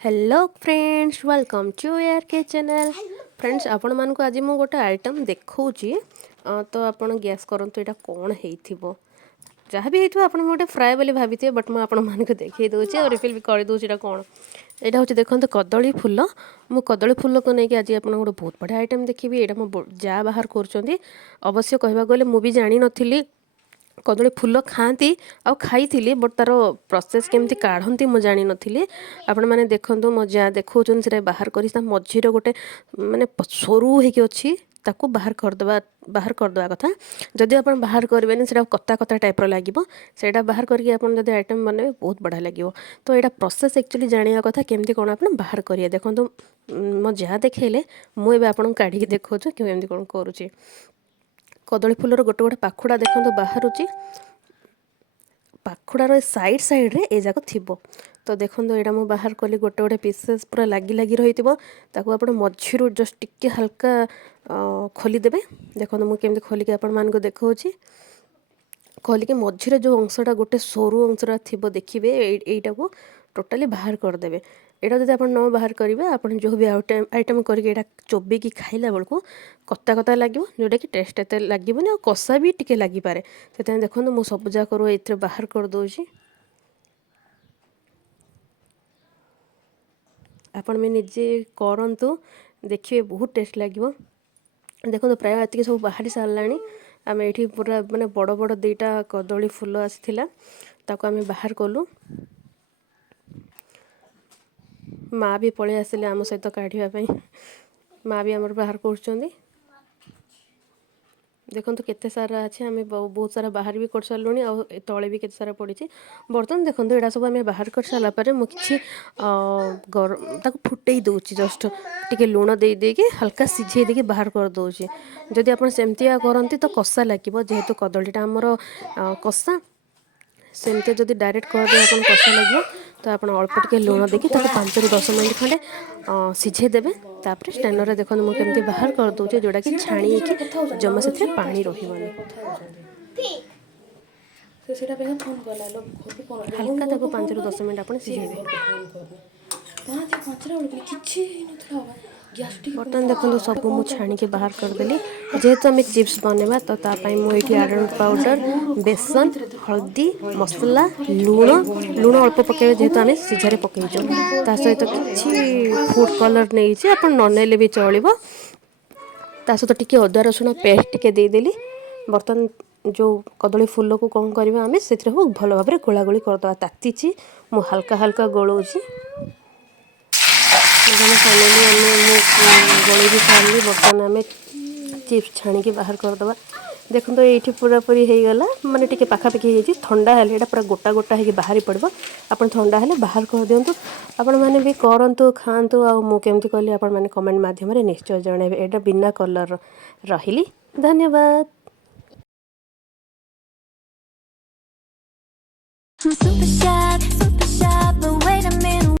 Hello friends welcome to air के channel. Friends आपण मानक आज मु गोटे आइटम देखौची तो आपण गैस करंतु एटा कोन हेइथिबो। जहाँ भी हेइथिबो आपण गोटे फ्राए बोली भाबिथे बट मु आपण मानक देखै दोची और रिफिल भी कर दोची एटा कोन। एटा होची देखंतु कदली फूल। मु कदली फूल को नेकी आज आपण गोटे बहुत बड़ा आइटम देखिबी। एटा मु जा बाहर करचंदी अवश्य कहबा गले मु भी जानि नथिली कदली फूल खाती आउ खाई बट तार प्रोसेस केमती काढ़ती मुझे जानी नी। आपण मैंने देखो मो जा देखा से बाहर कर मझीर गोटे माने सरू होगी अच्छी ताकू बाहर करदे कथा। जदि आप बाहर करेंगे से कता कता टाइप लगे से बाहर करके जब आइटम बनबे बहुत बढ़िया लगे। तो यहाँ प्रोसेस एक्चुअली जाना कथा केमती कौन आप बाहर करेंगे। देखो मो जा देखले मुझे आपको काढ़ी देखा केमती कौन करुँचे। कदली फूलर गोटे गोटे पाखुड़ा देखो बाहर पाखुड़ार साइड साइड रे ए जाक थी। तो देखो यहाँ मुझे बाहर कली गोटे गोटे पीसेस पूरा लगी लगी रही ताकू आप मझीरू जस्ट टिके हल्का खोलीदेवे। देखो मुझे खोलिक आपण मान देखा खोलिक मझीरे जो अंशटा गोटे सरू अंशटा थी देखिए यहीटा को टोटाली बाहर करदे। यहाँ जब आप न बाहर करेंगे आप जो भी आइटम करके चोबेकी खाइला बेलू कता कता लगे जोटा कि टेस्ट एत लगे और कषा भी टिके लगिपारे। से देखो मुझे सब जाक ये बाहर करदे। आपण में निजे करंतु देखिए बहुत टेस्ट लगे। देखो प्राय एति सब बाहरी सारा आम ये पूरा माने बड़ बड़ दुईटा कदली फूल आसाला ताको आम बाहर कलु। माँ भी पलि आसिले आम सहित काढ़ापी माँ भी आमर बाहर कर। देखो केते सारा अच्छे आम बहुत सारा बाहर भी कर सारूँ आ तले भी केते सारा पड़ी। बर्तमान देखो यहाँ सब आम बाहर कर सारापर मुझे फुटे दूसरी जस्ट टी लुण दे हल्का सीझे देके बाहर कर दूसरी। जदि आप सेमतिया करती तो कषा लगे जेहेतु कदलीटा आमर कषा सेमती जदि डायरेक्ट करदे आप कषा लगे। तो आप अल्प टिके लुण देकी 5 ରୁ 10 मिनट खंडे सीझे देवे। तापर स्टैंडर देखो मुझे केमती बाहर कर दूचे जोटा कि छाणी की जमा से पानी रही हल्का ताको 5 ରୁ 10 मिनट आप सीझेबे। बर्तमान देखो सब मुझे छाणी बाहर करदेली। जेहेतु आम चिप्स बनवा तो मुझे आयरन पाउडर बेसन हल्दी मसला लुण लुण अल्प पकड़े जेहेतु आम सीझारे पकईचु सहित कि फूड कलर नहीं आप ननेले भी चलो। सहित टी अदा रसुण पेस्ट टी देदेली। बर्तमान जो कदली फूल को कौन करवा आम से भल भाव में गोला गोली करदे। ताती मु हल्का हल्का गोलौची फाइनाली गली भी सारे। बर्तमान आम चिप्स छाणी बाहर करदे। देखो तो ये पूरापूरी होगला माने टिके पाखापाखि हो ठंडा है ये पूरा गोटा गोटा हो बाहरी पड़ो। आप ठंडा है बाहर कर दिंतु आपण मैंने भी करूँ खातु आमती कली आप कमेंट मध्यम निश्चय जनइबे। यहाँ बिना कलर रही। धन्यवाद।